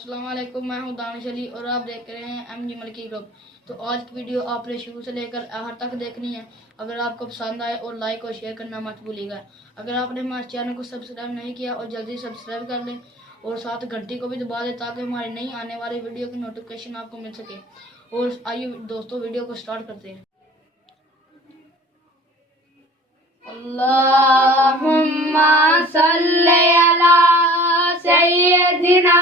अस्सलाम वालेकुम, मैं हूं दानिश अली और आप देख रहे हैं एम जी मलकी ग्रुप। तो आज की वीडियो आपने शुरू से लेकर आखिर तक देखनी है। अगर आपको पसंद आए और लाइक और शेयर करना मत भूलिएगा। अगर आपने हमारे चैनल को सब्सक्राइब नहीं किया और जल्दी सब्सक्राइब कर लें और साथ घंटी को भी दबा दें ताकि हमारी नई आने वाली वीडियो की नोटिफिकेशन आपको मिल सके। और आइए दोस्तों वीडियो को स्टार्ट करते हैं। अल्लाहुम्मा सल्ली अला सय्यदिना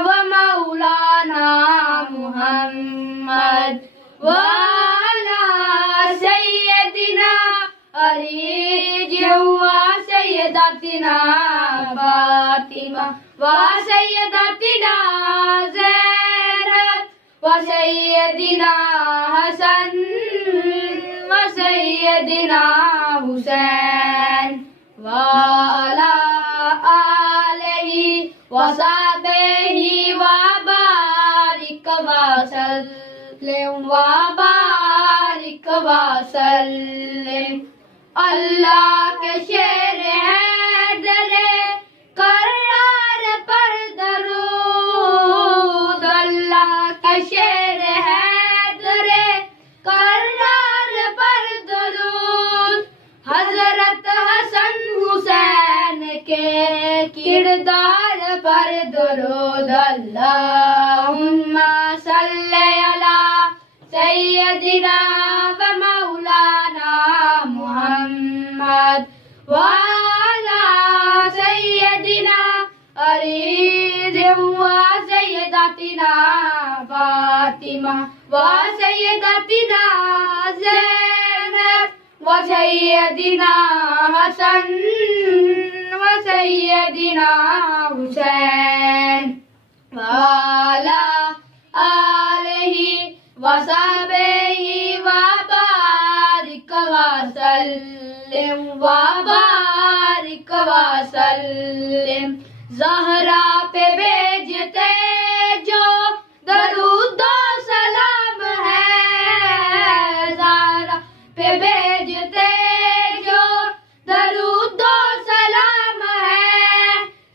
व मौलाना मुहम्मद व अला सय्यदिना अली व सय्यदातिना फातिमा व सय्यदातिना ज़ैनब व सय्यदिना हसन व सय्यदिना हुसैन व अला आलिहि व सहबिहि व बारिक व सल्लिम व बारिक व सल्लिम। अल्लाह के शेर हैदर करार पर दरूद, अल्लाह के शेर हैदर करार पर दरूद, हजरत हसन हुसैन के किरदार पर दरूद। अल्लाहुम्मा सल्ली अला सय्यदिना व मौलाना मुहम्मद व अला सय्यदिना अली व सय्यदातिना फातिमा व सय्यदातिना ज़ैनब व सय्यदिना हसन व सय्यदिना हुसैन व अला आलिहि व सहबिहि व बारिक व सल्लिम व बारिक व सल्लिम। ज़हरा पे भेजते जो दरूद व सलाम है, ज़हरा पे भेजते जो दरूद व सलाम है,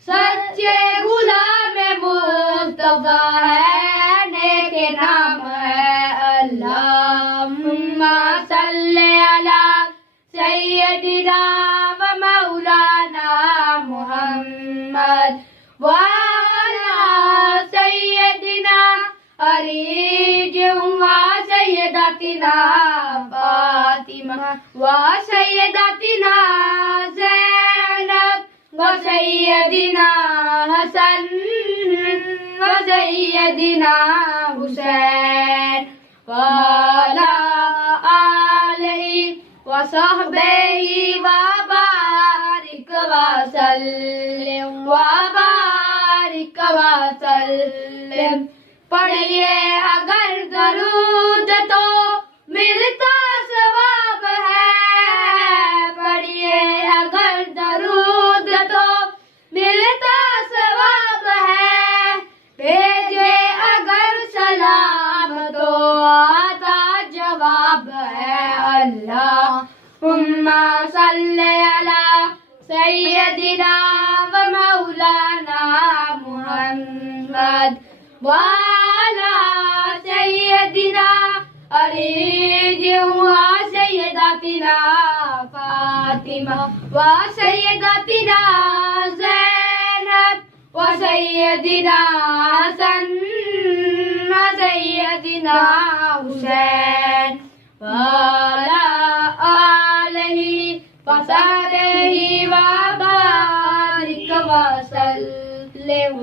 सच्चे गुलाम मुस्तफा है, नेक नाम है। अल्लाहुम्मा सल्ली अला सय्यदिना व मौलाना मुहम्मद व अला सय्यदिना अली व सय्यदातिना फातिमा व सय्यदातिना ज़ैनब व सय्यदिना हसन व सय्यदिना हुसैन व अला आलिहि व सहबिहि व बारिक व सल्लिम व बारिक व सल्लिम। पढ़िए अगर दरूद तो मिलता सवाब है, पढ़िए अगर दरूद तो मिलता सवाब है, भेजे अगर सलाम तो आता जवाब है। अल्लाहुम्मा सल्ली अला सय्यदिना व मौलाना मुहम्मद व अला सय्यदिना अली व सय्यदातिना फातिमा व सय्यदातिना ज़ैनब व सय्यदिना हसन व सय्यदिना हुसैन व अला आलिहि व सहबिहि व बारिक व सल्लिम व